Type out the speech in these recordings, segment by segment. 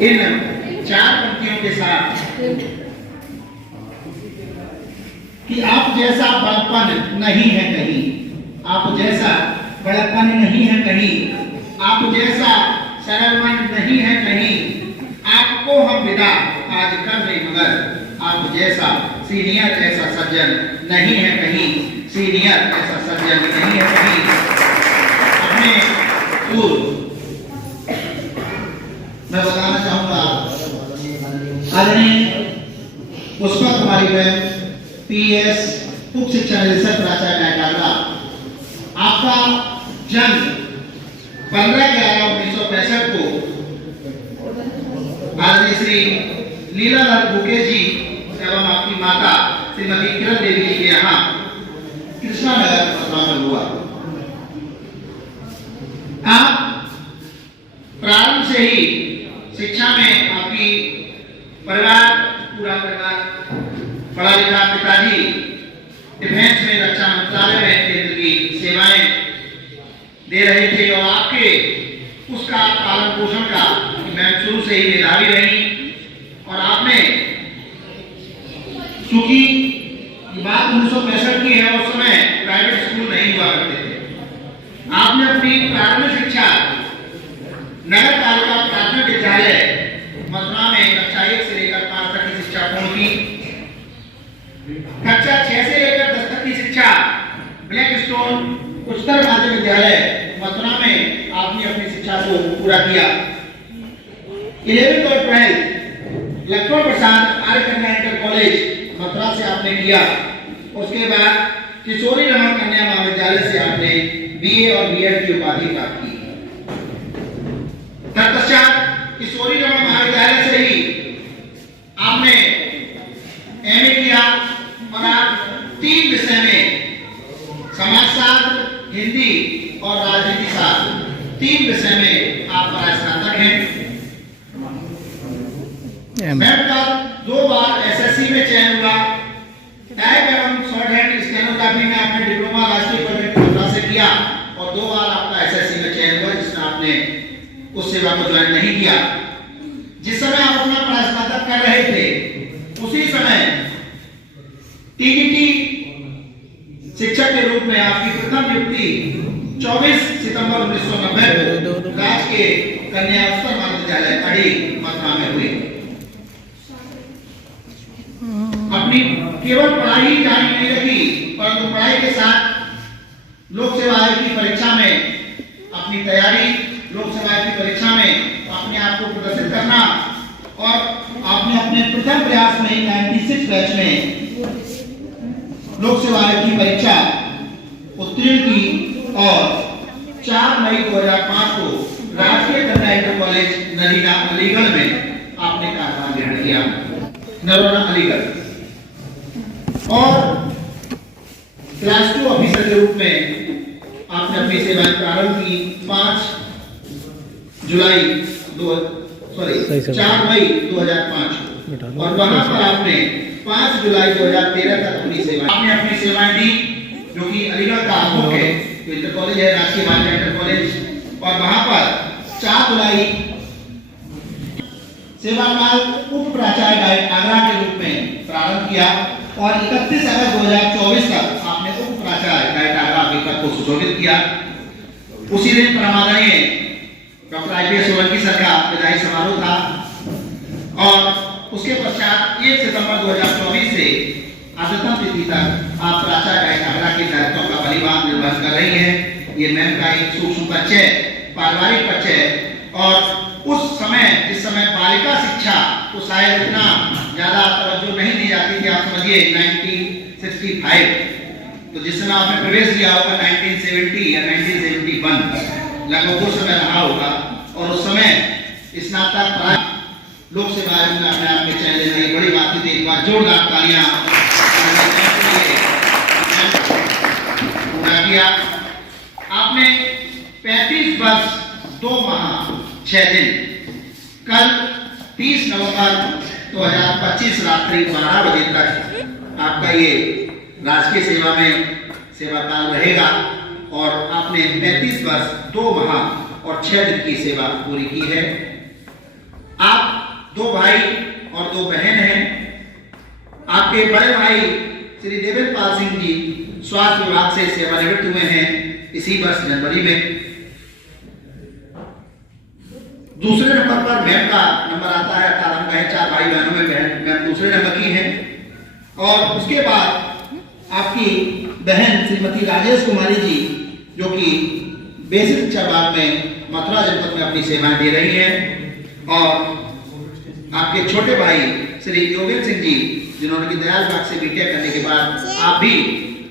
इन 4 पंक्तियों के साथ कि आप जैसा बड़प्पन नहीं है कहीं, आप जैसा बड़प्पन नहीं है कहीं, आप जैसा सरल मन नहीं है कहीं, आपको हम विदा आज कर रहे मगर आप जैसा सीनियर ऐसा सज्जन नहीं है कहीं, सीनियर ऐसा सज्जन नहीं है कहीं। अपने पूर्व मैं बताना चाहूंगा आदरणीय पुष्पा कुमारी मैम पीएस उप शिक्षा निदेशक प्राचार्य एकाग्रा, आपका जन्म 15/11/1965 को आदरणीय श्री लीलाधर बुके जी एवं आपकी माता श्रीमती किरण देवी जी के यहाँ कृष्णा नगर मथुरा में हुआ। आप प्रारंभ से ही शिक्षा में आपकी पूरा परिवार पढ़ा लिखा, पिताजी डिफेंस में रक्षा मंत्रालय में केंद्र की सेवाएं दे रहे थे और आपके उसका पालन पोषण का मैं शुरू से ही मेधावी रही और आपने चूंकि बात 1965 की है, उस समय प्राइवेट स्कूल नहीं हुआ करते थे। आपने अपनी प्राथमिक शिक्षा नगर पालिका प्राथमिक विद्यालय मथुरा में कक्षा 1 से लेकर 5 तक की शिक्षा पूर्ण की। कक्षा 6 से लेकर 10 तक की शिक्षा ब्लैक स्टोन उच्चतर माध्यमिक विद्यालय मथुरा में आपने अपनी शिक्षा को पूरा किया। 11th और 12th लक्ष्मण प्रसाद आर्य कन्या इंटर कॉलेज मथुरा से आपने किया। उसके बाद किशोरी रमन कन्या महाविद्यालय से आपने बीए और बीएड की उपाधि प्राप्त की। तत्पश्चात किशोरी रमन महाविद्यालय से ही आपने एमए किया और आप 3 विषय में समाजशास्त्र, हिंदी और राजनीति शास्त्र 3 विषय में आप स्नातक हैं। मैम का 2 बार एसएससी में चयन हुआ। टाइप एवं शॉर्ट हैंड स्टेनोग्राफी में आपने डिप्लोमा राष्ट्रीय परमिट मथुरा से किया और 2 बार आपका एसएससी में चयन हुआ, जिसमें आपने उस सेवा को ज्वाइन नहीं किया। जिस समय आप अपना स्नातक कर रहे थे उसी समय टीजीटी शिक्षक के रूप में आपकी प्रथम नियुक्ति 24 सितंबर 1990 को राजकीय कन्या उच्चतर माध्यमिक विद्यालय अड़ी मथुरा में हुई। अपनी केवल पढ़ाई जारी नहीं रखी, परंतु पढ़ाई के साथ लोक सेवा आयोग की परीक्षा में अपनी तैयारी, लोक सेवा आयोग की परीक्षा में अपने आप को प्रदर्शित करना और आपने अपने प्रथम प्रयास में 96 बैच में लोक सेवा आयोग की परीक्षा उत्तीर्ण की और 4 मई 2005 को राजकीय कन्या इंटर कॉलेज नरीना अलीगढ़ में आपने कार्यभार ग्रहण किया। नरोना अलीगढ़ और क्लास 2 ऑफिसर के रूप में आपने अपनी सेवाएं प्रारंभ की 4 मई 2005 और वहां पर आपने 5 जुलाई 2013 तक अपनी सेवाएं आपने सेवाएं दी, जो कि अलीगढ़ का मुख्य इंटर कॉलेज है, राजकीय बालिका इंटर कॉलेज। और वहां पर 4 जुलाई सेवाकाल उप प्राचार्य आगरा के रूप में प्रारंभ किया और 31 अगस्त 2024 तक आपने उप प्राचार्य डाइट आगरा के पद को सुशोभित किया। उसी दिन परमादरणीय डॉक्टर आईपीएस सोलंकी सर का विदाई समारोह था और उसके पश्चात 1 सितंबर 2024 से आदतन तिथि तक आप प्राचार्य डाइट आगरा के दायित्वों का बलिदान निर्वहन कर रही हैं। ये मैम का एक सूक्ष्म परिचय, पारिवारिक परिचय और उस समय जिस समय बालिका शिक्षा को शायद इतना ज्यादा तवज्जो नहीं दी जाती थी, आप समझिए 1965, तो जिस समय आपने प्रवेश किया होगा 1970 या 1971 लगभग उस समय रहा होगा और उस समय स्नातक लोक सेवा आयोग में अपने आप में चयन लेने बड़ी बात थी। एक बार जोरदार तालियां किया। आपने 35 वर्ष 2 माह 6 दिन कल 30 नवंबर 2025 रात्रि 12 बजे तक आपका ये राजकीय सेवा में सेवा काल रहेगा और आपने 35 वर्ष 2 माह और 6 दिन की सेवा पूरी की है। आप 2 भाई और 2 बहन हैं। आपके बड़े भाई श्री देवेंद्र पाल सिंह जी स्वास्थ्य विभाग से सेवानिवृत्त हुए हैं इसी वर्ष जनवरी में। दूसरे नंबर पर मैम का नंबर आता है, 18 अंक है। 4 भाई बहनों में मैम दूसरे नंबर की हैं। और उसके बाद आपकी बहन श्रीमती राजेश कुमारी जी, जो कि बेसिक शिक्षा विभाग में मथुरा जनपद में अपनी सेवाएं दे रही हैं। और आपके छोटे भाई श्री योगेंद्र सिंह जी, जिन्होंने कि दयाल विभाग से बीटेक करने के बाद आप भी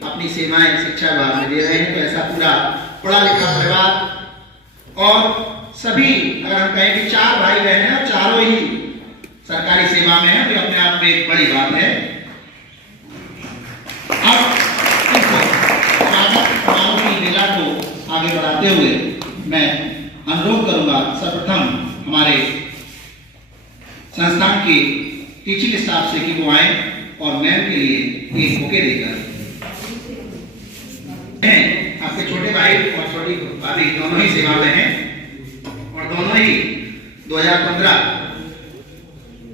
अपनी सेवाएं शिक्षा विभाग में दे रहे हैं। तो ऐसा पूरा पढ़ा लिखा परिवार और सभी, अगर हम कहें कि 4 भाई बहन हैं और चारों ही सरकारी सेवा में हैं, तो अपने आप में एक बड़ी बात है। अब स्वागत की मेला को आगे बढ़ाते हुए मैं अनुरोध करूंगा सर्वप्रथम हमारे संस्थान के टीचिंग स्टाफ से कि वो आए और मैम के लिए एक बुके देकर। आपके छोटे भाई और छोटी भाभी दोनों ही सेवा में हैं और दोनों ही 2015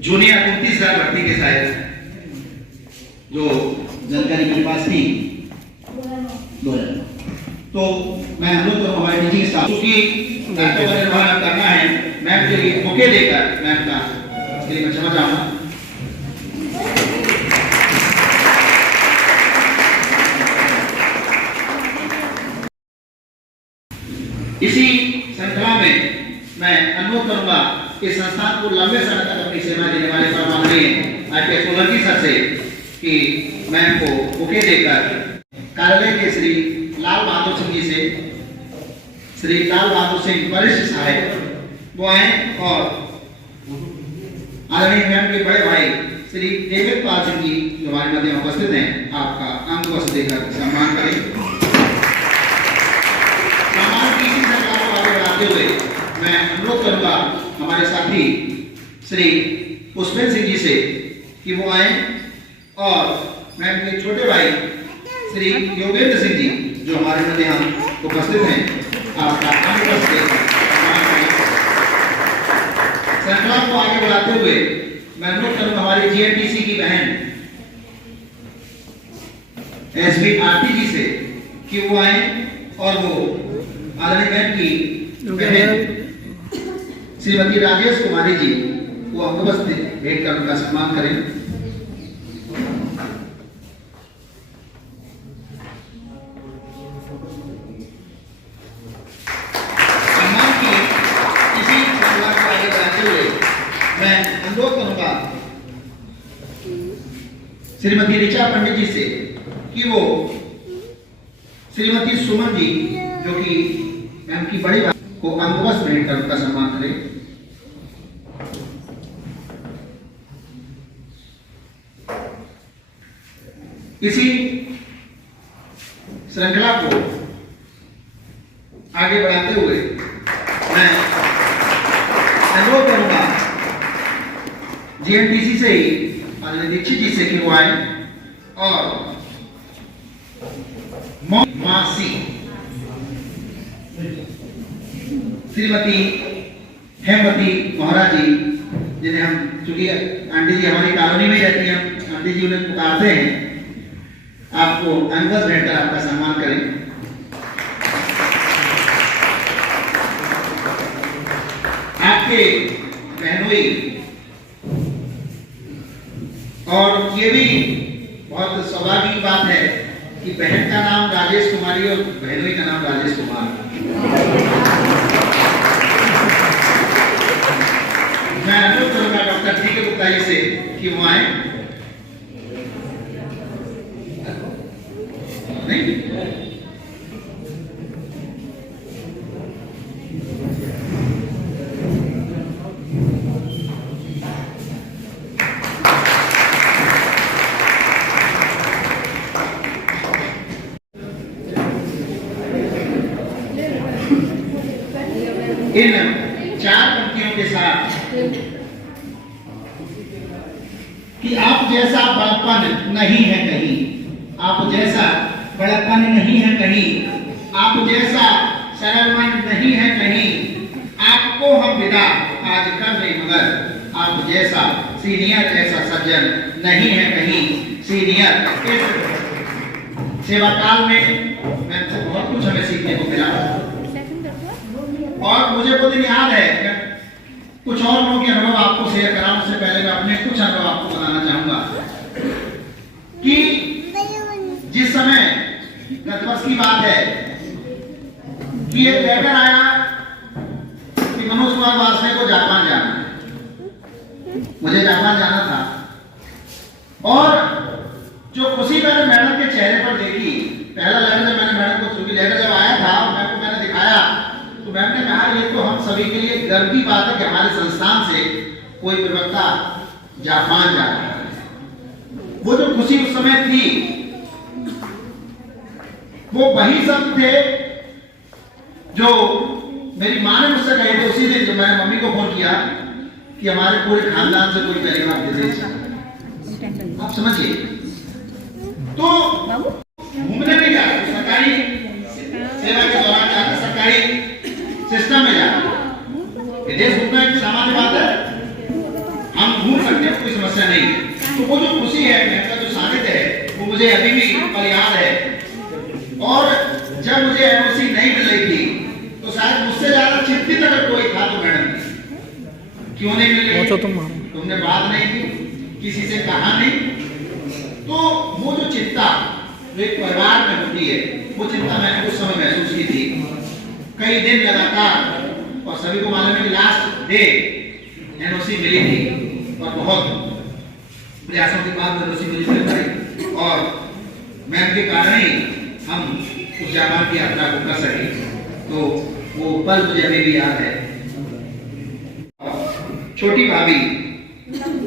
जूनियर 29,000 भर्ती के शायद जो जानकारी मेरे पास थी 2000। तो मैं अनुरोध करूँ हमारे टीचिंग स्टाफ क्योंकि निर्वहन करना है, मैम के लिए मौके देकर मैम का इसके लिए मैं क्षमा चाहूँगा। इसी श्रृंखला में मैं अनुरोध करूंगा कि संस्थान को लंबे समय तक अपनी सेवा देने वाले परमाननीय IPS सोलंकी सर से कि मैम को बुके देकर कार्यालय के श्री लाल बहादुर सिंह जी से, श्री लाल बहादुर सिंह वरिष्ठ सहायक वो आए और आदरणीय मैम के बड़े भाई श्री देवेंद्र पाल सिंह जी जो हमारे मध्य में उपस्थित हैं, आपका अंक वस्त्र देकर सम्मान करें। सम्मान की इसी सरकार को आगे बढ़ाते हुए मैं अनुरोध करूंगा हमारे साथी श्री पुष्पेंद्र सिंह जी से कि वो आए और मैम के छोटे भाई श्री योगेंद्र सिंह जी जो हमारे मध्य हम उपस्थित हैं, आपका अंक वस्त्र देकर सम्मान करें। श्रृंखला को आगे बढ़ाते हुए मैं अनुरोध करूंगा हमारी GNTC की बहन SB आरती जी से कि वो आए और वो आदरणीय बहन की बहन श्रीमती राजेश कुमारी जी को अंगवस्त्र भेंट कर उनका सम्मान करें। सम्मान की इसी श्रृंखला को आगे बढ़ाते हुए मैं अनुरोध करूंगा श्रीमती ऋचा पंडित जी से कि वो श्रीमती सुमन जी जो कि मैम की बड़ी को अंगवस्त्र भेंट कर उनका सम्मान करें। इसी श्रृंखला को आगे बढ़ाते हुए मैं अनुरोध करूंगा GNTC से ही आदरणीय दीक्षित जी से कि वो आए और मासी श्रीमती हेमवती महाराज जी, जिन्हें हम चूंकि आंटी जी हमारी कॉलोनी में रहती हैं, आंटी जी उन्हें पुकारते हैं, आपको अंगवस्त्र भेंट कर आपका सम्मान करें। आपके बहनोई और ये भी बहुत सौभाग्य की बात है कि बहन का नाम राजेश कुमारी और बहनोई का नाम राजेश कुमार। मैं अनुरोध करूंगा डॉक्टर जी के गुप्ता जी से कि वो आए। नहीं इन 4 पंक्तियों के साथ कि आप जैसा बड़प्पन नहीं है कहीं, आप जैसा बड़प्पन नहीं है कहीं, आप जैसा सरल मन नहीं है कहीं, आपको हम विदा आज कर रहे मगर आप जैसा सीनियर ऐसा सज्जन नहीं है कहीं सीनियर। इस सेवा काल में मैं बहुत कुछ हमें सीखने को मिला और मुझे वो दिन याद है। कुछ और लोगों के अनुभव आपको शेयर कराऊं उससे पहले मैं अपने कुछ अनुभव आपको बताना चाहूंगा कि जिस समय गत वर्ष की बात है कि एक लेटर आया कि मनोज कुमार वाजपेयी को जापान जाना है। मुझे जापान जाना था और जो खुशी मैंने मैडम के चेहरे पर देखी, पहला लेटर जब मैंने मैडम को चूंकि लेटर जब आया था मैंने दिखाया तो मैम ने कहा ये तो हम सभी के लिए गर्व की बात है कि हमारे संस्थान से कोई प्रवक्ता जापान जा रहा है। वो जो खुशी उस समय थी वो वही शब्द थे जो मेरी माँ ने मुझसे कहे थे उसी दिन जब मैंने मम्मी को फोन किया कि हमारे पूरे खानदान से कोई टेलीग्राम भेजे। आप समझिए तो घूमने में क्या सरकारी सेवा के दौरान जाकर सरकारी सिस्टम में जाना विदेश घूमना एक सामान्य बात है, हम घूम सकते हैं, कोई समस्या नहीं। तो वो जो खुशी है मेरा जो सानिध्य है वो मुझे अभी भी पर याद है। और जब मुझे एनओसी नहीं मिल रही थी तो शायद मुझसे ज्यादा चिंतित अगर कोई था तो मैडम क्यों नहीं मिल रही, तुमने बात नहीं की, किसी से कहा नहीं। तो वो जो चिंता जो एक परिवार में होती है वो चिंता मैंने उस समय महसूस की थी। कई दिन लगातार और सभी को मालूम है कि लास्ट डे एनओसी मिली थी और बहुत प्रयासों के बाद एनओसी मिली और मैम के कारण ही हम उस जापान की यात्रा को कर सके। तो वो पल मुझे अभी भी याद है। छोटी भाभी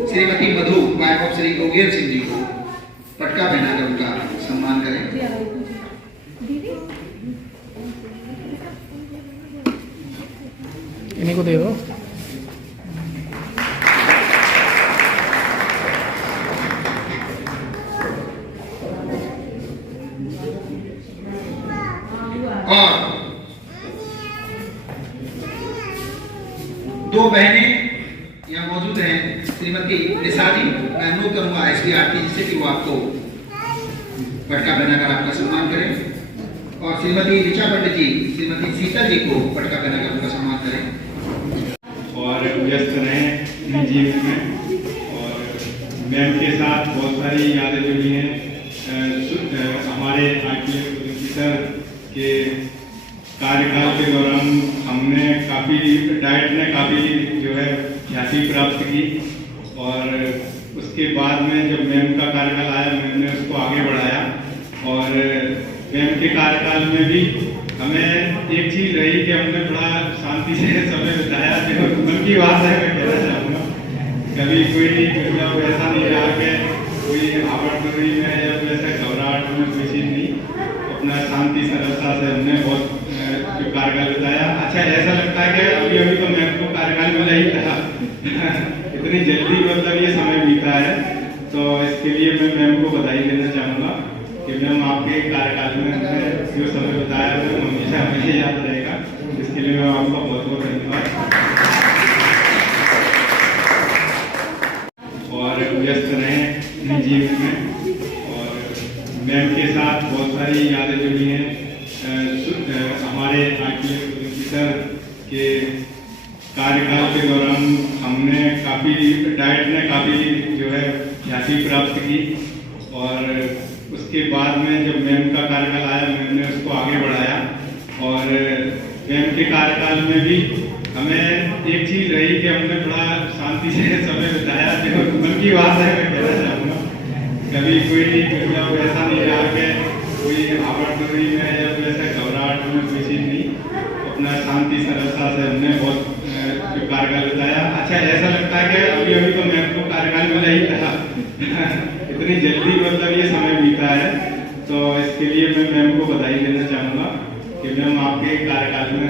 श्रीमती मधु वाइफ ऑफ श्री गोगेर सिंह जी को पटका पहनाकर उनका सम्मान करें। इन्हीं को दे दो। और दो बहनें यहाँ मौजूद हैं, श्रीमती निशा जी, मैं अनुरोध करूंगा एसडीआरटी जी से कि वो आपको पटका पहनाकर आपका सम्मान करें और श्रीमती ऋचा पंडित जी श्रीमती शीतल जी को पटका पहनाकर उनका सम्मान करें और व्यस्त रहे अपने जीवन में। और मैम के साथ बहुत सारी यादें जुड़ी हैं। हमारे सर के कार्यकाल के दौरान हमने डाइट ने काफ़ी जो है ख्याति प्राप्त की और उसके बाद में जब मैम का कार्यकाल आया मैम ने उसको आगे बढ़ाया। और मैम के कार्यकाल में भी हमें एक चीज़ रही कि हमने बड़ा शांति से समय बिताया। जो मन की बात है मैं कहना चाहूँगा, कभी कोई मतलब ऐसा नहीं रहा कि कोई आवाज़ में या वैसे घबराहट में कोई चीज़ नहीं, अपना शांति सरलता से हमने बहुत जो कार्यकाल बिताया। अच्छा ऐसा लगता है कि अभी अभी तो मैम को कार्यकाल मिला ही था इतनी जल्दी मतलब ये समय बीता है। तो इसके लिए मैं मैम को बधाई देना चाहूँगा कि मैम आपके कार्यकाल में जो समय बताया वो हमेशा हमें याद रहेगा। इसके लिए मैं आपका बहुत बहुत धन्यवाद। और व्यस्त रहे अपने जीवन में। और मैम के साथ बहुत सारी यादें जुड़ी हैं। हमारे सर के कार्यकाल के दौरान हमने डाइट ने काफ़ी जो है ख्याति प्राप्त की और उसके बाद में जब मैम का कार्यकाल आया मैम ने उसको आगे बढ़ाया। और मैम के कार्यकाल में भी हमें एक चीज़ रही कि हमने बड़ा शांति से समय बिताया। जो मन की बात है मैं कहना चाहूँगा, कभी कोई मतलब ऐसा नहीं रहा कि कोई आवाज़ में या वैसे घबराहट में कोई चीज़ नहीं, अपना शांति सरलता से हमने बहुत जो कार्यकाल बिताया। अच्छा ऐसा लगता है कि अभी अभी तो मैम को कार्यकाल मिला ही था इतनी जल्दी मतलब ये समय बीता है। तो इसके लिए मैं मैम को बधाई देना चाहूँगा कि मैम आपके कार्यकाल में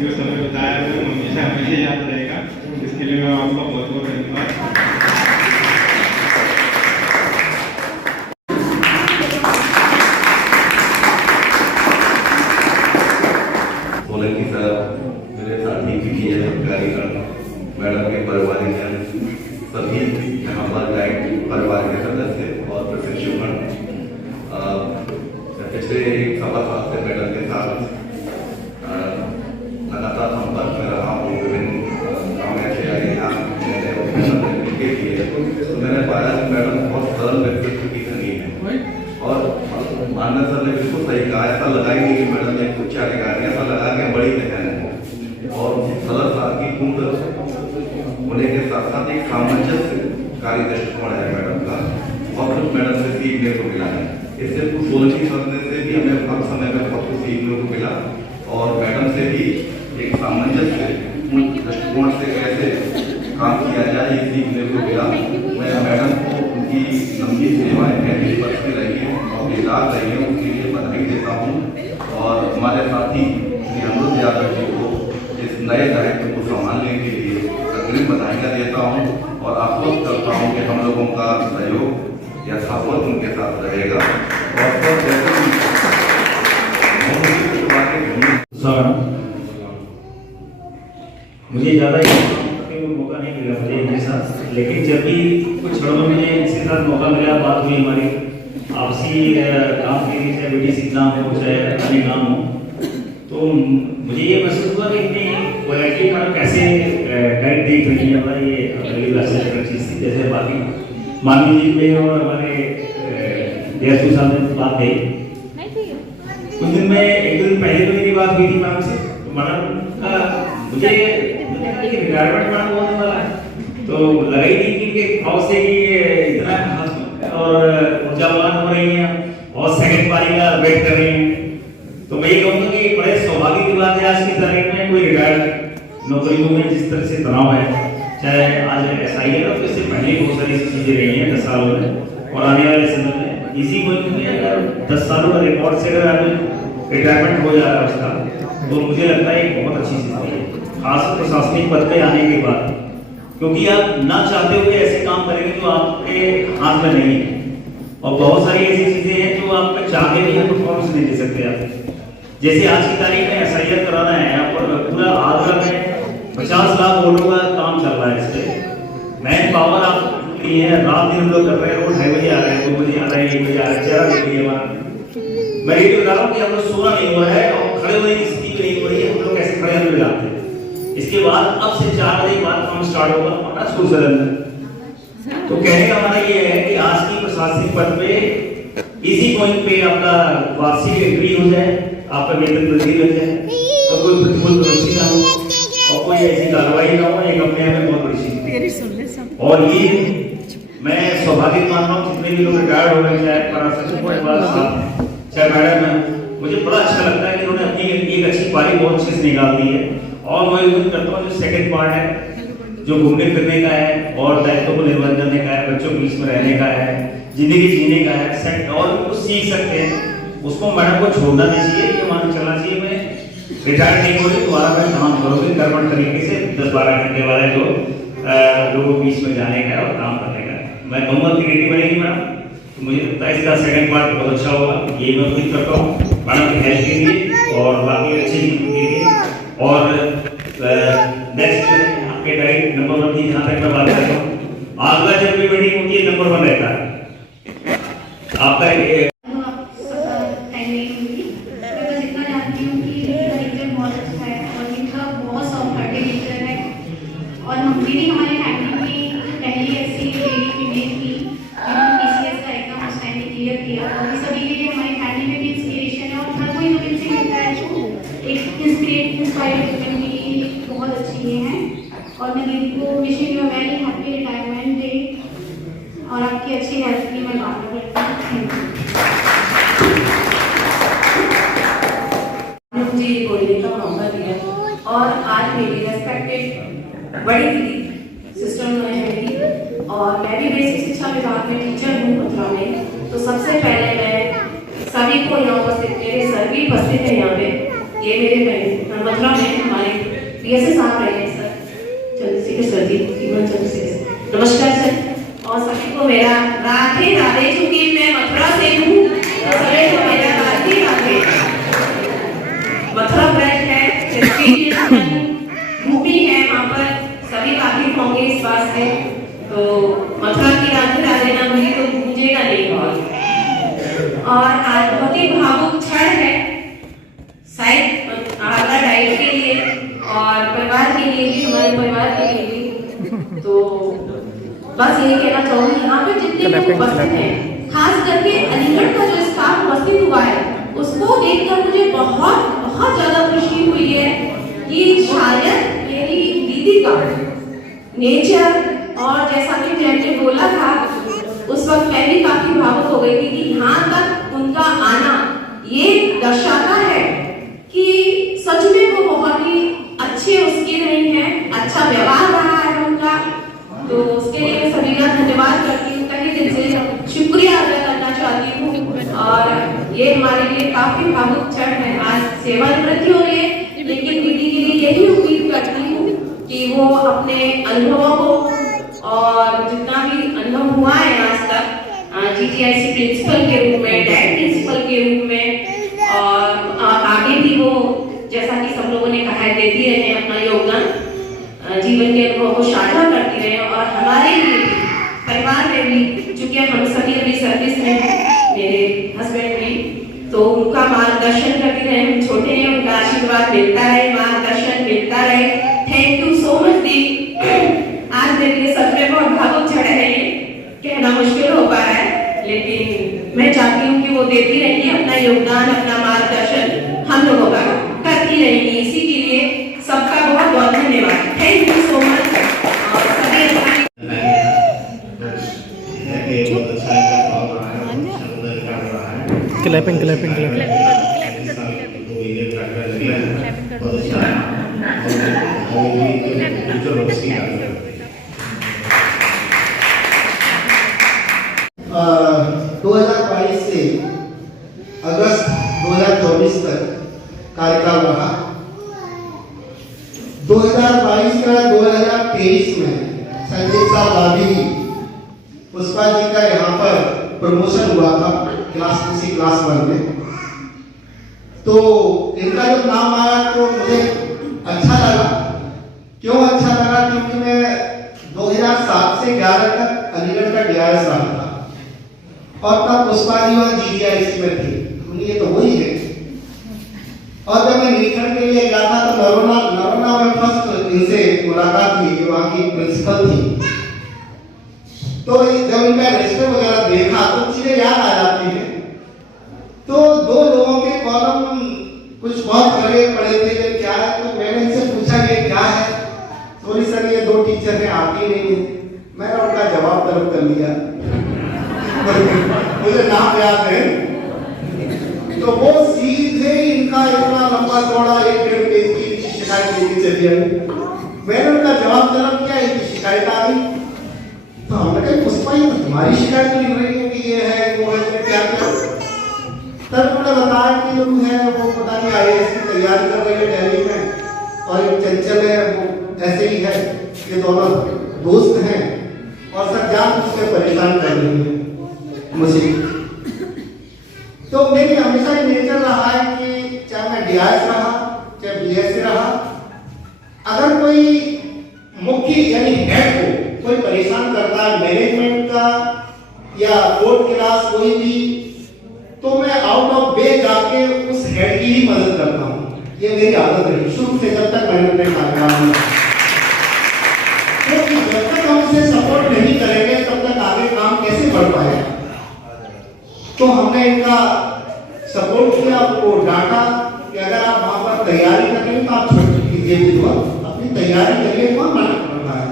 जो समय बताया वो हमेशा हमें याद रहेगा। इसके लिए मैं आपका बहुत बहुत धन्यवाद। सोलंकी सर, मेरे साथी भी किए सरकारी मैडम के परिवारिक हैं। ऐसा लगा ही नहीं कि मैडम एक उच्च अधिकारी, ऐसा लगा कि बड़ी बहन है। और सदर साहब की पूर्ण होने के साथ साथ एक सामंजस्य कार्य दृष्टिकोण है मैडम का, और कुछ मैडम से सीखने को मिला है। इससे कुछ 16वीं सदन से भी हमें कम समय में बहुत कुछ सीखने को मिला, और मैडम से भी एक सामंजस्य दृष्टिकोण से कैसे काम किया जाए ये सीखने को मिला। मैं मैडम को उनकी लंबी सेवाएं कैसे वर्ष में रही हैं और बेदाग रही हैं उसके लिए बधाई देता हूँ, और हमारे साथी श्री अमृत यादव जी को इस नए दायित्व को संभालने के लिए अग्रिम बधाइयाँ देता हूँ, और आश्वस्त करता हूँ कि हम लोगों का सहयोग यथावत उनके साथ रहेगा। और मुझे ज़्यादा मौका नहीं मिला मुझे इनके साथ, लेकिन जब भी कुछ क्षणों में मुझे इनके साथ मौका मिला, बात हुई हमारी आपसी काम के लिए, चाहे BTC एग्जाम हो चाहे अन्य काम हो, तो मुझे ये महसूस हुआ कि इतनी क्वालिटी का कैसे गाइड देख रही है हमारा ये अगली क्लास चीज़ थी। जैसे बाकी मानवी जी में और हमारे DSP साहब ने बात कही, कुछ दिन में एक दिन पहले तो मेरी बात हुई थी मैम से, मैडम का मुझे रिटायरमेंट मैडम होने वाला है, तो लगा ही नहीं कि इनके भाव से कि इतना और ऊर्जावान हो रही हैं और सेकंड पारी का वेट कर रही हैं। तो मैं ये कहूँगा कि बड़े सौभाग्य की बात है आज की तारीख में कोई रिटायर्ड नौकरियों में जिस तरह से तनाव है, चाहे आज SI है तो इससे पहले बहुत सारी चीज़ें रही हैं 10 सालों में, और आने वाले समय में इसी मुल्क में अगर 10 सालों का रिकॉर्ड से अगर आदमी रिटायरमेंट हो जा रहा है उसका, तो मुझे लगता है एक बहुत अच्छी चीज़ है, खास प्रशासनिक पद पे आने के बाद, क्योंकि आप ना चाहते हुए ऐसे काम करेंगे जो आपके हाथ में नहीं है, और बहुत सारी ऐसी चीज़ें हैं जो आप चाहते भी हैं परफॉर्मेंस नहीं दे सकते आप। जैसे आज की तारीख में SIR कराना है, आपको पूरा आगरा में 50 लाख वोटों का काम चल रहा है, इस पर मैन पावर आप लिए हैं, रात दिन हम लोग कर रहे हैं, रोड 2:30 बजे आ रहे हैं, 2 बजे आ रहे हैं, 1 बजे आ रहे हैं, चेहरा देखिए हमारा। मैं ये बता रहा हूँ कि हम लोग सोना नहीं हो रहा है और खड़े होने की स्थिति नहीं हो रही है, हम लोग कैसे खड़े होने लगाते हैं। इसके बाद अब से 4 बजे के बाद काम स्टार्ट होगा हमारा स्कूल सदन। तो कहने का हमारा ये है कि आज की प्रशासनिक पद पे इजी पॉइंट पे आपका वार्षिक एग्री हो जाए, आपका वेतन वृद्धि हो जाए, और कोई प्रतिकूल परिस्थिति ना हो और कोई ऐसी कार्रवाई ना हो, एक अपने आप में बहुत बड़ी चीज है। और ये मैं सौभाग्य मानता हूँ जितने भी लोग रिटायर्ड हो गए, चाहे चाहे मैडम है, मुझे बड़ा अच्छा लगता है कि उन्होंने अपनी एक अच्छी पारी बहुत अच्छे से निकाल दी है। और मैं उम्मीद करता हूँ जो सेकंड पार्ट है, जो घूमने फिरने का है और दायित्व को निर्वहन करने का है, बच्चों के बीच में रहने का है, जिंदगी जीने का है, सेट और कुछ सीख सकते हैं, उसको मैडम को छोड़ना नहीं चाहिए, ये मान चलना चाहिए मैं रिटायर नहीं हो रही, दोबारा मैं काम करोगे कर्मठ तरीके से 10-12 घंटे वाले जो लोगों के बीच में जाने का और काम करने का। मैं कहूँगा क्रिएटिव बनेगी मैडम, तो मुझे लगता है इसका सेकंड पार्ट बहुत अच्छा होगा, ये मैं उम्मीद करता हूँ मैडम की हेल्प के लिए और बाकी अच्छी चीज़ों के लिए। और नेक्स्ट आपके डाइट नंबर 1 की जहाँ तक मैं बात करता हूँ, आगरा जब भी मीटिंग होती है नंबर 1 रहता है आपका। और मेरी हमारे फैमिली में पहली ऐसी लेडी फीमेल थी जिन्होंने PCS का एग्जाम उस टाइम में क्लियर किया, और सभी के लिए हमारी फैमिली में भी इंस्पिरेशन है, और हर कोई जो इनसे मिलता है तो एक इंस्पायर्ड वुमेन भी बहुत अच्छी ये हैं। और मैं दीदी को wishing you a very happy retirement day और आपकी अच्छी हेल्थ की मैं कामना करती हूँ। मुझे ये बोलने का मौका दिया, और आज मेरी रेस्पेक्टेड बड़ी दीदी सिस्टर उन्होंने मेरी, और मैं भी बेसिक शिक्षा विभाग में टीचर हूँ मथुरा में। तो सबसे पहले मैं सभी को यहाँ उपस्थित, मेरे सर भी उपस्थित है यहाँ पे, ये मेरे मथुरा में हमारे PSS साहब रहे हैं सर चंद्रशेखर सर जी, चंद्रशेखर, नमस्कार सर। और सभी को मेरा राधे राधे, चूंकि मैं मथुरा से हूँ तो सभी को मेरा राधे राधे। मथुरा ब्रांच है, रूपी है वहाँ पर, सभी वाकिफ होंगे इस बात से, तो मथुरा की राधे राधे ना मिली तो गूंजेगा नहीं बहुत। और आज बहुत ही भावुक क्षण है शायद आगरा डाइट के लिए और परिवार के लिए भी, हमारे परिवार के लिए भी। तो बस यही कहना चाहूँगी, यहाँ पर जितने लोग उपस्थित हैं, खास करके अलीगढ़ का जो स्टाफ उपस्थित हुआ है उसको देखकर मुझे बहुत बहुत ज्यादा खुशी हुई है कि शायद मेरी दीदी का नेचर, और जैसा कि मैंने बोला था उस वक्त मैं भी काफी भावुक हो गई थी कि यहाँ तक उनका आना ये दर्शाता है कि सच में वो बहुत ही अच्छे उसके रहे हैं, अच्छा व्यवहार रहा है उनका। तो उसके लिए मैं सभी का धन्यवाद करती हूँ, तहे दिल से शुक्रिया अदा करना चाहती हूँ। और ये हमारे लिए काफी भावुक क्षण है, आज सेवानिवृत्ति हो रही है, लेकिन दीदी के लिए यही उम्मीद करती हूँ कि वो अपने अनुभवों को और जितना भी अनुभव हुआ है आज तक GGIC प्रिंसिपल के रूप में, डायरेक्ट प्रिंसिपल के रूप में, और आगे भी वो जैसा कि सब लोगों ने कहा है देती रहे अपना योगदान, जीवन के अनुभव को साझा करती रहे। और हमारे लिए भी, परिवार में भी, चूंकि हम सभी अभी सर्विस में हैं, मेरे हस्बैंड भी, तो उनका मार्गदर्शन करती रहे। हम छोटे हैं, उनका आशीर्वाद मिलता रहे, मार्गदर्शन मिलता रहे। थैंक यू सो मच दी। आज मेरे लिए सच में बहुत भावुक क्षण है, ये कहना मुश्किल हो पा रहा है, लेकिन मैं चाहती हूँ कि वो देती रहेंगी अपना योगदान, अपना मार्गदर्शन हम लोगों का करती रहेंगी। इसी के लिए सबका बहुत बहुत धन्यवाद। Thank you so much. और सभी क्लैपिंग क्लैपिंग क्लैपिंग। दो 2022 से अगस्त 2024 तक कार्यकाल रहा। 2022 का 2023 में संजय साहब भाभी पुष्पा जी का यहाँ पर प्रमोशन हुआ था किसी क्लास 1 में, तो इनका जब नाम आया तो मुझे अच्छा लगा। क्यों अच्छा लगा? क्योंकि मैं 2007 से 11 तक अलीगढ़ का DRS रहा था और तब पुष्पा जी वहाँ GGIC में थे, ये तो वही है। और जब मैं निरीक्षण के लिए गया था तो नरोना में फर्स्ट इनसे मुलाकात हुई, जो वहाँ की प्रिंसिपल थी। तो जब इनका रजिस्टर वगैरह देखा तो चीजें याद आ जाती हैं। तो दो लोगों के कॉलम कुछ बहुत बड़े पड़े थे, जब क्या है तो मैंने इनसे पूछा ये क्या है। सॉरी सर, ये 2 टीचर हैं, आते ही नहीं है। मैंने उनका जवाब तलब कर लिया, मुझे नाम याद है। तो वो सीधे इनका इतना लंबा चौड़ा 1-1.5 पेज की शिकायत लेके चली आई। मैंने उनका जवाब तलब किया, इनकी शिकायत आ गई। तो हमने कहा पुष्पा ये तुम्हारी शिकायत तो लिख रही है कि ये है वो है, क्या क्या। तब उन्होंने बताया कि जो है वो पता नहीं IAS की तैयारी कर रही है दिल्ली में, और एक चंचल है वो ऐसे ही है, ये दोनों दोस्त हैं और सर जान उससे परेशान कर रही है मुझे। तो मेरी हमेशा ये नेचर रहा है कि चाहे मैं DRS रहा, चाहे BSc रहा, अगर कोई मुख्य यानी हेड को कोई परेशान करता है मैनेजमेंट का या कोर्ट क्लास कोई भी, तो मैं आउट ऑफ वे जाके उस हेड की ही मदद करता हूँ। ये मेरी आदत रही शुरू से, जब तक मैंने अपने कार्यकाल में। क्योंकि जब तक हम उसे सपोर्ट नहीं करेंगे तब तक आगे काम कैसे बढ़ पाएगा। तो हमने इनका सपोर्ट किया, आपको डांटा कि अगर आप वहां पर तैयारी करेंगे तो आप छुट्टी कीजिए, विधवा अपनी तैयारी करिए, कौन मना कर रहा है।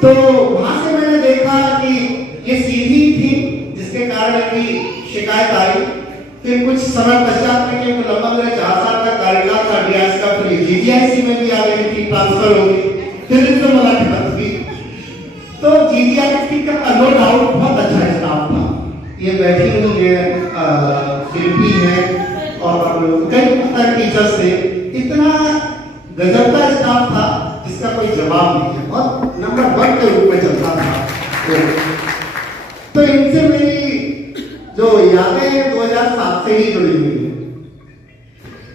तो वहां से मैंने देखा कि ये सीधी थी, जिसके कारण इनकी शिकायत आई। फिर कुछ समय पश्चात में, क्योंकि लगभग मेरे 4 साल का कार्यकाल था DRS का, फिर GGIC में भी आ गई थी, ट्रांसफर हो गई, फिर इनसे मुलाकात हुई। तो GGIC का नो डाउट बहुत अच्छा स्टाफ था। ये बैठी हुई है शिल्पी है और कई टीचर्स थे, इतना गजब का स्टाफ था जिसका कोई जवाब नहीं है, और नंबर 1 के रूप में चलता था। तो इनसे मेरी जो यादें हैं 2007 से ही जुड़ी हुई है।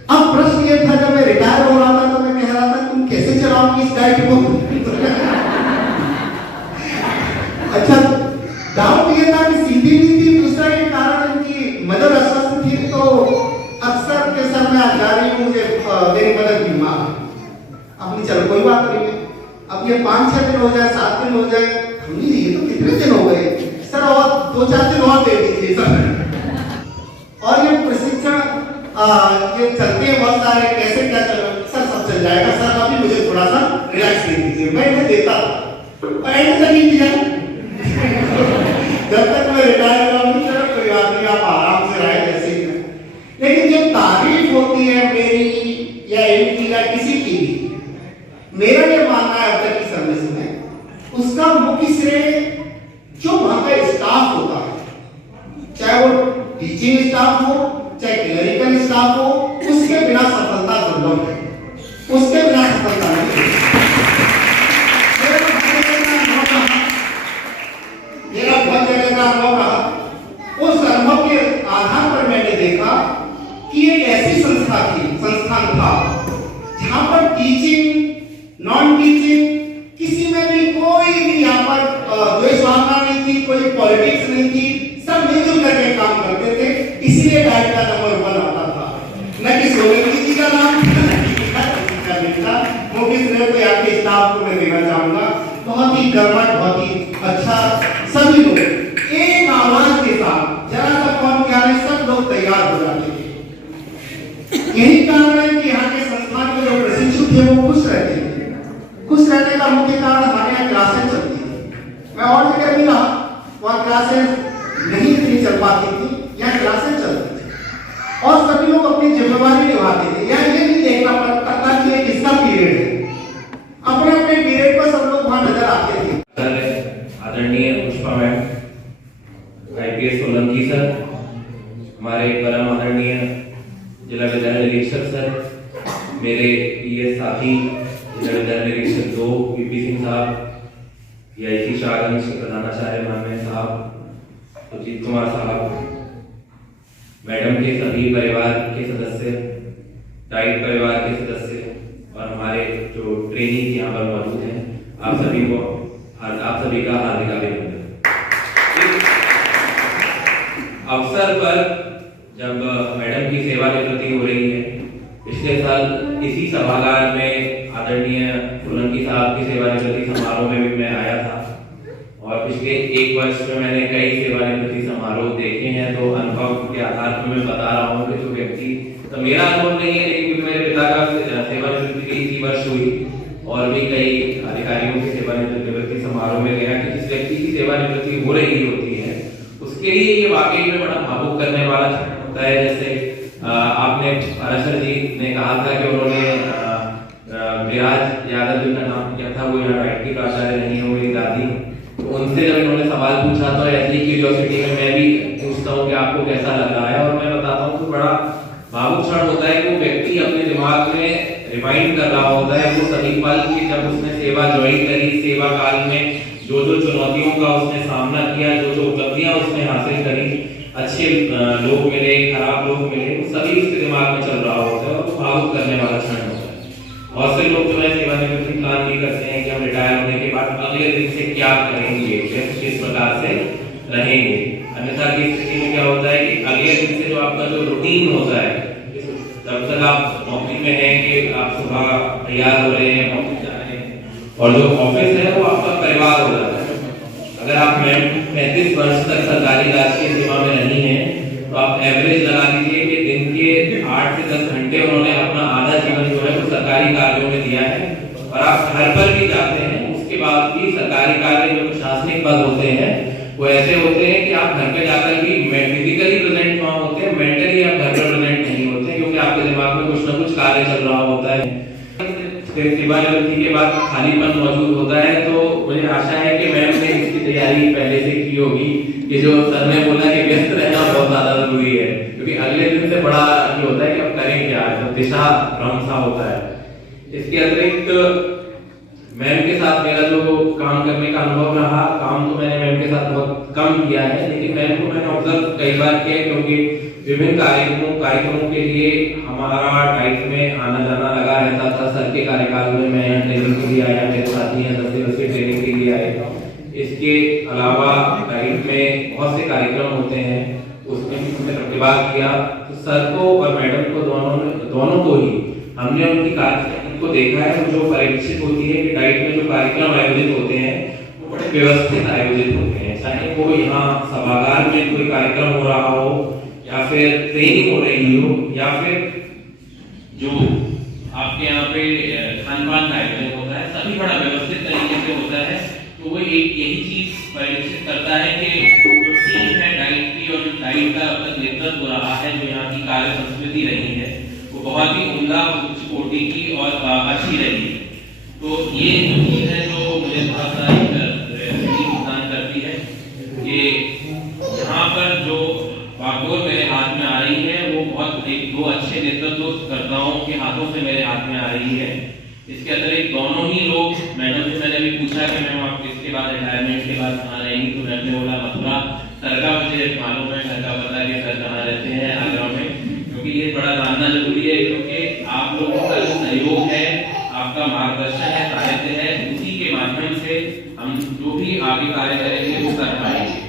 अब प्रश्न ये था, जब मैं रिटायर हो रहा था तो मैं कह रहा था तुम कैसे चलाओगी इस डाइट को। अच्छा, डाउट ये था कि सीधी नहीं थी, दूसरा ये कारण इनकी मदद अस्वस्थ थी, तो अक्सर के सर में आचार्य मुझे मेरी मदद की माँ अपनी, चलो कोई बात नहीं है, अब ये 5-6 दिन हो जाए, 7 दिन हो जाए, हम नहीं, ये तो कितने दिन हो गए सर, और 2-4 दिन और दे दीजिए सर। और ये देता और एंड तक ही दिया। जब तक मैं रिटायर हुआ हूँ तो कोई बात नहीं, आप आराम से रहे जैसे ही हैं। लेकिन जो तारीफ होती है मेरी या इनकी या किसी की भी, मेरा ये मानना है अब तक की सर्विस में उसका मुख्य श्रेय जो वहां का स्टाफ होता है, चाहे वो टीचिंग स्टाफ हो चाहे क्लरिकल स्टाफ हो, उसके बिना सफलता दुर्लभ है, उसके बिना सफलता नहीं है। मेरा बहुत जगह का अनुभव रहा। उस अनुभव के आधार पर मैंने देखा कि एक ऐसी संस्थान था जहां पर टीचिंग नॉन टीचिंग किसी में भी कोई भी यहाँ पर द्वेष भावना नहीं थी, कोई पॉलिटिक्स नहीं थी, सब मिलजुल करके काम करते थे। इसीलिए डाइट का नंबर 1 आता था। न कि सोलंकी जी का नाम मिलता। मुख्य श्रेय तो आपके स्टाफ को मैं देना चाहूंगा, बहुत ही कर्मठ, बहुत ही अच्छा, सभी लोग एक आवाज के साथ जरा सा कौन क्या है, सब लोग तैयार हो जाते थे। यही कारण है कि यहाँ के संस्थान के जो प्रशिक्षु थे वो खुश रहते थे। खुश रहने का मुख्य कारण हमारे यहाँ क्लासेस चलती थी। मैं और जगह भी रहा, वहाँ क्लासेस नहीं इतनी चल पाती थी, यहाँ क्लासेस चलती थी और सभी लोग अपनी जिम्मेवारी निभाते थे। यहाँ ये नहीं देखना पड़ता था कि ये किसका पीरियड है, अपने अपने पीरियड पर सब लोग वहाँ नजर आते थे। आदरणीय Pushpa ma'am, IPS Solanki sir, हमारे परम आदरणीय जिला विद्यालय निरीक्षक सर, मेरे PS साथी जिला विद्यालय निरीक्षक 2 VP सिंह साहब, PIC शाहगंज के प्रधानाचार्य माननीय साहब सुजीत कुमार साहब, मैडम के सभी परिवार के सदस्य, डाइट परिवार के सदस्य और हमारे जो ट्रेनिंग यहाँ पर मौजूद हैं, आप सभी का हार्दिक अभिनंदन। अवसर पर जब मैडम की सेवानिवृत्ति हो रही है, पिछले साल इसी सभागार में आदरणीय सोलंकी साहब की सेवानिवृत्ति समारोह में भी मैं आया था और पिछले 1 वर्ष में मैंने कई सेवानिवृत्ति समारोह देखे हैं। तो अनुभव के आधार पर मैं बता रहा हूँ कि जो व्यक्ति, तो मेरा अनुभव नहीं है लेकिन मेरे पिता का सेवानिवृत्ति भी इसी वर्ष हुई और भी कई अधिकारियों की सेवानिवृत्ति समारोह में गया कि जिस व्यक्ति की सेवानिवृत्ति हो रही होती है उसके लिए ये वाकई में बड़ा भावुक करने वाला होता है। जैसे आपने पाराशर जी ने कहा था कि उन्होंने विराज यादव जी का नाम किया था, वो यहाँ डाइट की प्राचार्य नहीं है, वो मेरी दादी। तो उनसे जब इन्होंने सवाल पूछा तो ऐसी क्यूरियोसिटी में मैं भी पूछता हूँ कि आपको कैसा लग रहा है, और मैं बताता हूँ कि बड़ा भावुक क्षण होता है कि वो व्यक्ति अपने दिमाग में रिमाइंड कर रहा होता है वो सभी पल की जब उसने सेवा ज्वाइन करी, सेवा काल में जो जो चुनौतियों का उसने सामना किया, जो जो उपलब्धियां उसने हासिल करी, अच्छे लोग मिले, खराब लोग मिले, वो सभी उसके दिमाग में चल रहा होता है और वो भावुक करने वाला क्षण होता है। बहुत से लोग जो है सेवानिवृत्ति प्लान भी करते हैं कि हम रिटायर होने के बाद अगले दिन से क्या करेंगे, किस प्रकार से रहेंगे। अन्यथा की स्थिति में क्या होता है कि अगले दिन से जो आपका जो रूटीन होता है, जब तक आप नौकरी में हैं कि आप सुबह तैयार हो रहे हैं, ऑफिस जा रहे हैं, और जो ऑफिस है वो आपका परिवार हो जाता है। अगर आप 35 वर्ष तक सरकारी राजकीय सेवा में नहीं है तो आप एवरेज लगा दीजिए कि दिन के 8 से 10 घंटे उन्होंने अपना आधा जीवन जो है वो सरकारी कार्यों में दिया है। और आप घर पर भी जाते हैं, उसके बाद भी सरकारी कार्य जो प्रशासनिक पद होते हैं वो ऐसे होते हैं कि आप घर पे जाकर भी फिजिकली प्रेजेंट वहां होते हैं, मेंटली आप घर पर प्रेजेंट नहीं होते क्योंकि आपके दिमाग में कुछ ना कुछ कार्य चल रहा होता है। सेवानिवृत्ति के बाद खालीपन मौजूद होता है, तो मुझे आशा है कि मैम ने इसकी तैयारी पहले से की होगी कि जो सर ने बोला कि व्यस्त रहना बहुत ज्यादा जरूरी है, क्योंकि अगले दिन से बड़ा ये होता है कि अब करें क्या, दिशा भ्रम सा होता है। इसके अतिरिक्त मैम के साथ मेरा जो काम करने का अनुभव रहा, काम तो मैंने मैम के साथ बहुत कम किया है, लेकिन मैम को मैंने ऑब्जर्व कई बार किया क्योंकि विभिन्न कार्यक्रमों के लिए हमारा डाइट में आना जाना लगा रहता था। सर के कार्यकाल में मैं यहाँ ट्रेनिंग के लिए आया, मेरे साथी हैं 10 दिवसीय ट्रेनिंग के लिए आए। इसके अलावा डाइट में बहुत से कार्यक्रम होते हैं, उसमें भी हमने प्रतिभाग किया। तो सर को और मैडम को दोनों को ही हमने उनकी कार्यक्रम को देखा है, जो परिलक्षित होती है कि डाइट में जो कार्यक्रम आयोजित होते हैं वो बड़े व्यवस्थित आयोजित होते हैं। चाहे वो यहाँ सभागार में कोई कार्यक्रम हो रहा हो या फिर ट्रेनिंग हो रही हो या फिर जो आपके यहाँ पे खान पान का आयोजन होता है, सभी बड़ा व्यवस्थित तरीके से एक यही चीज परिलक्षित करता है कि जो टीम है डाइट की और जो डाइट का अब तक नेतृत्व हो रहा है, जो यहाँ की कार्य संस्कृति रही है, वो बहुत ही उम्दा, उच्च कोटि की और अच्छी रही है। तो ये जो चीज है जो मुझे थोड़ा सा भुगतान करती है कि यहाँ पर जो बागडोर मेरे हाथ में आ रही है वो बहुत एक दो अच्छे नेतृत्वकर्ताओं के हाथों से मेरे हाथ में आ रही है। इसके अतिरिक्त दोनों ही लोग, मैडम से मैंने भी पूछा कि मैम आप इसके बाद रिटायरमेंट के बाद कहाँ रहेंगी, तो मैम ने बोला मथुरा। सर का मुझे मालूम है, घर का पता कि सर कहाँ रहते हैं, आगरा में, क्योंकि ये बड़ा जानना जरूरी है, क्योंकि आप लोगों का जो सहयोग है, आपका मार्गदर्शन है, साहित्य है, उसी के माध्यम से हम जो भी आगे कार्य करेंगे वो कर पाएंगे।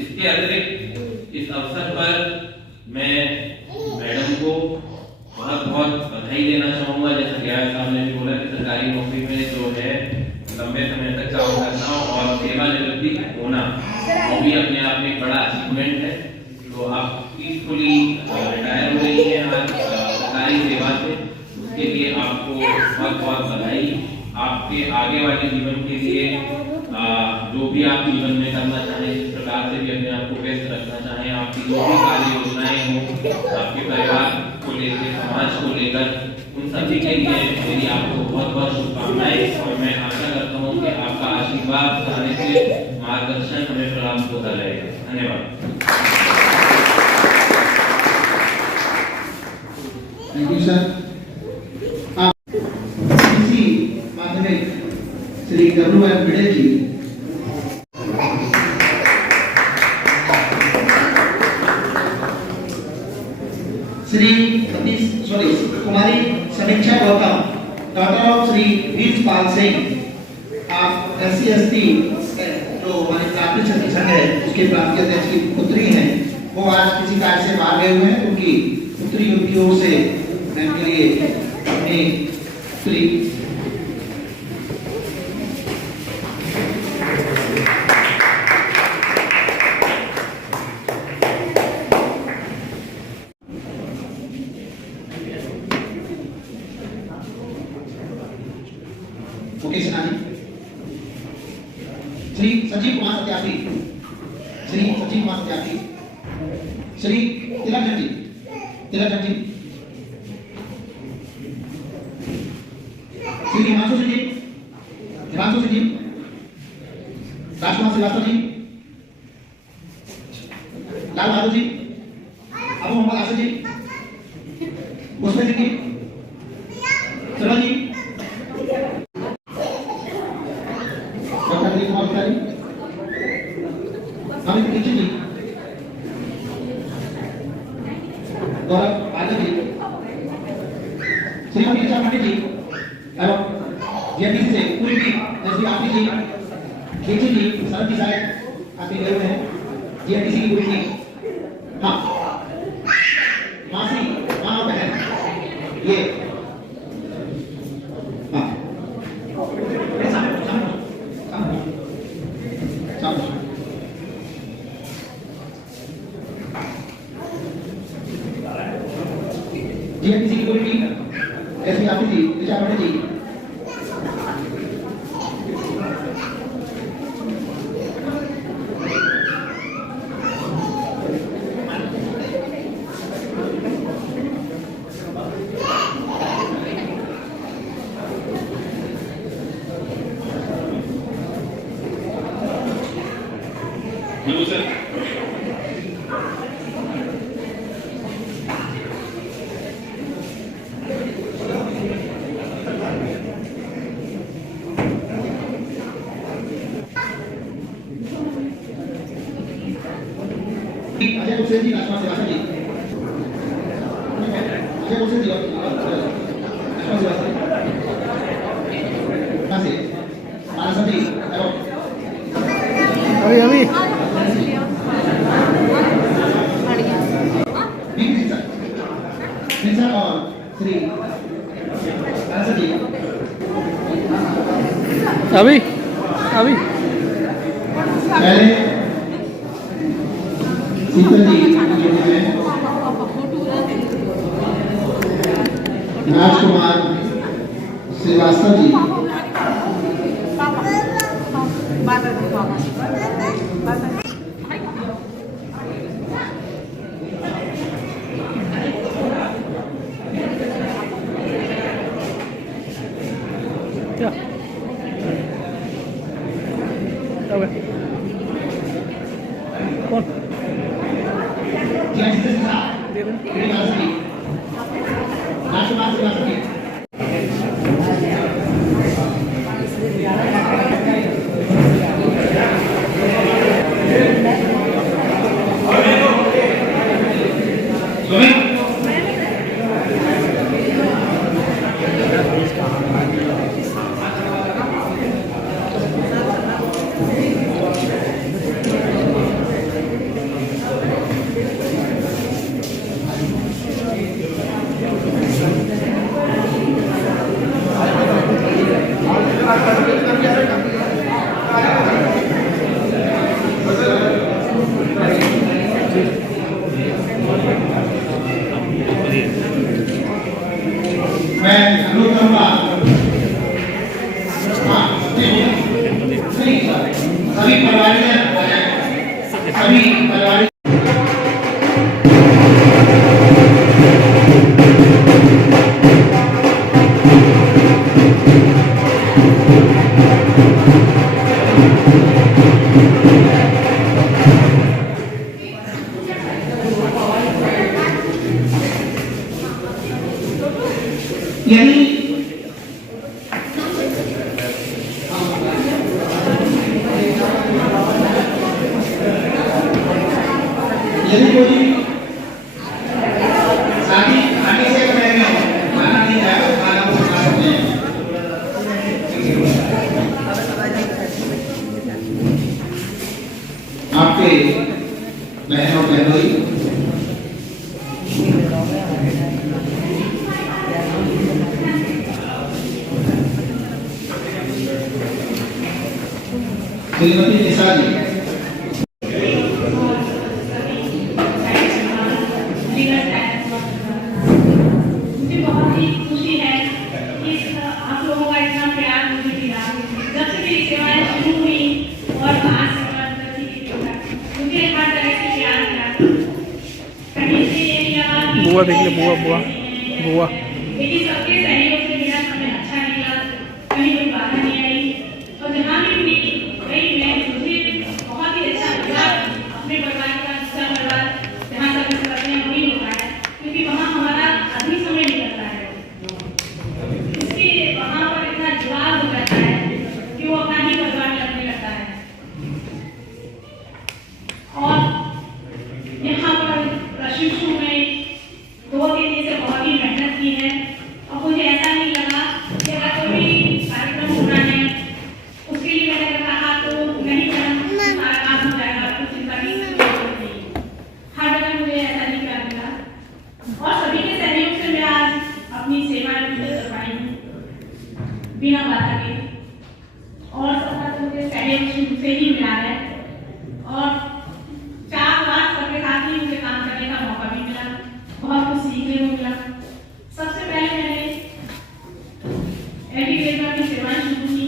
इसके अतिरिक्त इस अवसर पर मैं मैडम को बहुत बहुत बधाई देना चाहूँगा। जैसे गैर साहब ने भी बोला कि सरकारी नौकरी में जो है लंबे समय तक काम करना और सेवानिवृत्ति होना, वो भी अपने आप में एक बड़ा अचीवमेंट है। तो आप पीसफुली रिटायर हो रही हैं आज सरकारी सेवा से, उसके लिए आपको बहुत बहुत बधाई। आपके आगे वाले जीवन के लिए जो भी आप जीवन में करना चाहें, जिस प्रकार से भी अपने आप को व्यस्त रखना चाहें, आपकी जो भी कार्य योजनाएं हों, आपके परिवार को लेकर, समाज को लेकर, उन सभी के लिए मेरी आपको बहुत बहुत शुभकामनाएं। और मैं आशा करता हूँ कि आपका आशीर्वाद, सानिध्य, मार्गदर्शन हमें प्राप्त होता रहेगा। धन्यवाद। Thank you sir. माध्यमिक श्री W.M. भिड़े जी। श्री कुमारी समीक्षा गौतम, डॉटर ऑफ श्री वीरपाल सिंह। आप SC/ST जो हमारे प्राथमिक शिक्षक संघ है उसके प्रांतीय अध्यक्ष की पुत्री हैं, वो आज किसी कार्य से बाहर गए हुए हैं, उनकी पुत्री उनकी ओर से मैं के लिए अपनी पुत्री मुकेश सिन्हा जी, श्री संजीव कुमार सत्यार्थी, श्री संजीव कुमार सत्यार्थी, श्री तिलक जी, श्री हिमांशु सिंह जी, राजकुमार श्रीवास्तव जी, लाल बहादुर जी, अबू मोहम्मद आसिफ जी, पुष्पा सिंह जी, सरल जी, अमित दीक्षित जी, गौरव भार्गव जी, श्रीमती ऋचा पंडित जी एवं JPC से पूरी टीम, जैसे आरती जी, दीक्षित जी, शरद जी साहब आपके गए हुए हैं, JPC की पूरी टीम। हाँ, मासी, माँ बहन, ये JPC की पूरी टीम, SB आरती जी, ऋचा पंडित जी, हेलो सर। अजय कुशल जी, राजकुमार श्रीवास्तव जी, अजय कुशल जी, राजकुमार श्रीवास्तव कहाँ से, मानस जी, अभी सर और श्री जी, अभी पहले शीतल जी जो है, राजकुमार श्रीवास्तव जी, क्या हो गया? कौन दे दो। मैं अनुरोध करूंगा सभी परिवार सभी परिवार यदि कोई शादी आने से पहले खाना नहीं खाया तो खाना को खा सकते हैं। आपके बहनों बहनोई श्रीमती निशा जी मुझे बहुत ही खुशी है कि आप लोगों का इतना प्यार मुझे मिला। जब से मेरी सेवाएं शुरू हुई और आज मुझे हर तरह से प्यार मिला। कहीं से ये नहीं लगा कि बुआ देख ले, बुआ बुआ बुआ लेकिन सबके सहयोग से मेरा समय अच्छा निकला। कहीं कोई बाधा नहीं आई और जहाँ भी मुझे बहुत ही अच्छा लगा अपने परिवार का हिस्सा परिवार जहाँ सब करते हैं वही होता है, क्योंकि वहाँ हमारा आदमी समय निकलता है। इसलिए वहाँ पर इतना जुड़ाव हो जाता है कि वो अपना ही परिवार लगने लगता है। और यहाँ पर प्रशिक्षु में 2-3 दिन से बहुत ही मेहनत की है और मुझे ऐसा नहीं लगा कि अगर कोई भी कार्यक्रम होना है उसके लिए मैंने कहा तो नहीं करना, सारा काम हो जाएगा, कुछ चिंता की जरूरत नहीं। हर जगह मुझे ऐसा नहीं करना और सभी के सहयोग से मैं आज अपनी सेवाएं कर पाई हूँ बिना बाधा के। और सबका तो मुझे सहयोग शुरू से ही मिला है और 4-5 सबके साथ ही मुझे काम करने का मौका भी मिला, बहुत कुछ सीखने को मिला। सबसे पहले मैंने एडीग्रेड में अपनी सेवाएं शुरू की।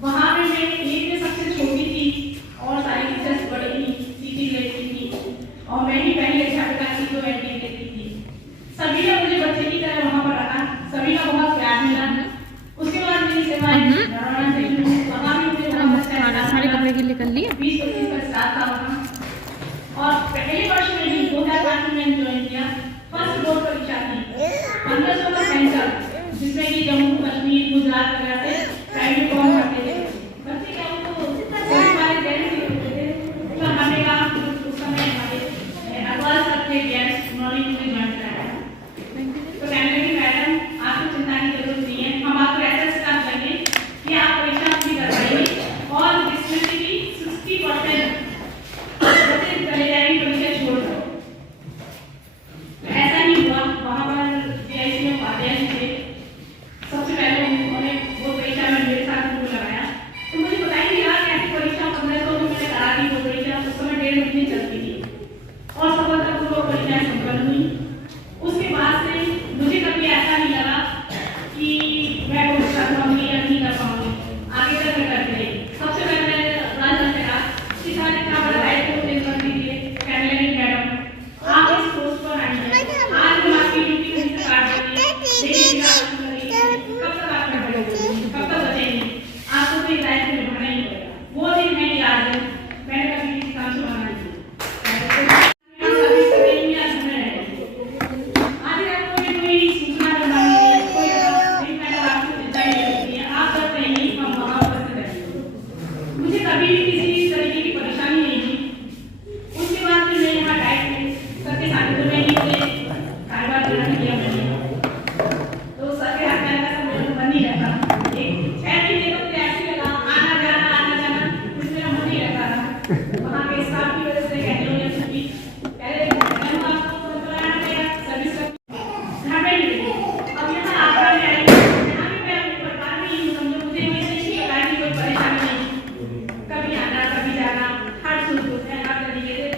वहाँ पे मैं एक में सबसे छोटी थी और सारी टीचर्स बड़ी थी, सीटी लेती थी और मैं ही पहली अध्यापिका थी जो एडमिट लेती थी। सभी ने मुझे बच्चे की तरह वहाँ पर रखा, सभी का बहुत प्यार मिला। उसके बाद मेरी सेवाएं वहाँ भी मुझे बहुत अच्छा लगा। सारे कपड़े गिले कर लिए 20-25 का स्टाफ था वहाँ। और पहले वर्ष में भी 2008 में मैंने ज्वाइन किया। फर्स्ट बोर्ड परीक्षा थी 1500 का सेंटर, जिसमें कि जम्मू कश्मीर गुजरात वगैरह से प्राइवेट फॉर्म भरते थे। बच्चे क्या उनको हमारे पेरेंट्स होते थे तो हमें का उस समय हमारे एडवांस सबके गेस्ट उन्होंने मुझे ज्वाइन कराया। तो कहने लगी मैडम आपको चिंता की जरूरत नहीं है, हम आपको ऐसा स्टाफ देंगे कि आप परीक्षा पूरी कर पाएंगे और इसमें से भी 60% बच्चे चले जाएंगे परीक्षा छोड़ दो। ऐसा नहीं हुआ। वहाँ पर JIC में उपाध्याय थे, सबसे पहले उन्होंने वो परीक्षा में मेरे साथ उनको लगाया। साहब की वजह से कहती हूँ कि पहले मैंने आपको बताया मेरा सर्विस घर में ही रही। अब यहाँ आगरा में आई, यहाँ भी मैं अपने परिवार में ही हूँ, समझो मुझे ये नहीं लगा कि कोई परेशानी नहीं, कभी आना कभी जाना हर सुख दुख है हर तरीके से।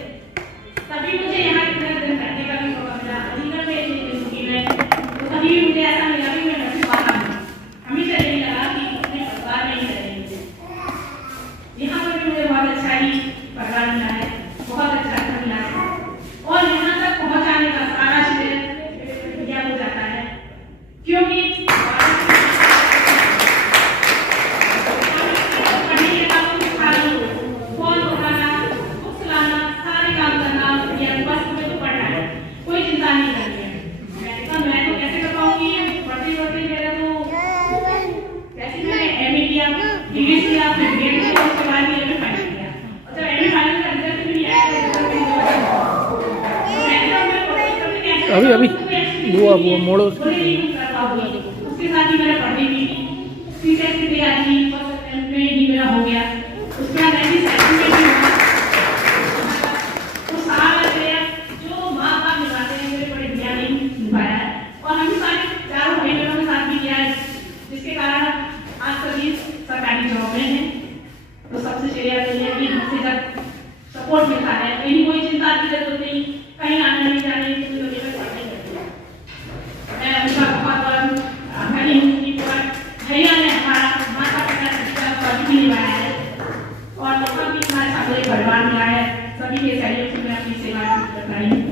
तभी मुझे यहाँ इतना दिन रहने का भी मौका मिला, अलीगढ़ में इतनी जिंदगी में तो कभी भी मुझे ऐसा मिला कि मैं घर से बाहर हूँ, हमेशा यही लगा कि अपने परिवार में ही रहेंगे। यहाँ पर भी मुझे बहुत अच्छा ही परिवार मिला है, बहुत अच्छा घर मिला है और यहाँ तक पहुँचाने का सारा श्रेय दिया हो जाता है क्योंकि पढ़ने लिखा को सिखा लो, फोन उठाना, बुक्स लाना, सारे काम करना या बस में तो पढ़ना है, कोई चिंता नहीं करनी है। मैं तो कैसे कर पाऊंगी, पढ़ते मेरा तो जैसे मैंने एमए किया, डिग्री किया, फिर बीएड किया, उसके बाद एमए फाइनल किया और जब एमए फाइनल का रिजल्ट भी आया अभी अभी बुआ मोड़ो उसके साथ ही मेरा पढ़ने की टीचर की तैयारी फर्स्ट अटेम्प्ट में ही मेरा हो गया। उसके बाद मैं भी सेकंड में भी हुआ तो सारा गया जो माँ बाप निभाते हैं मेरे बड़े भैया ने निभाया है और हम सारे चारों भाई बहनों के साथ भी किया है जिसके कारण आज सभी सरकारी जॉब में हैं। तो सबसे श्रेय तो ये कि हमसे जब सपोर्ट मिलता है कहीं कोई चिंता की जरूरत नहीं, कहीं आने नहीं जाने की जरूरत नहीं पड़ती। मैं उनका बहुत धन्य हूँ कि भैया ने हमारा माता पिता का फर्ज भी निभाया है और लोगों की हमारे साथ एक परिवार मिला है, सभी के सहयोग से मैं अपनी सेवा कर रही हूँ।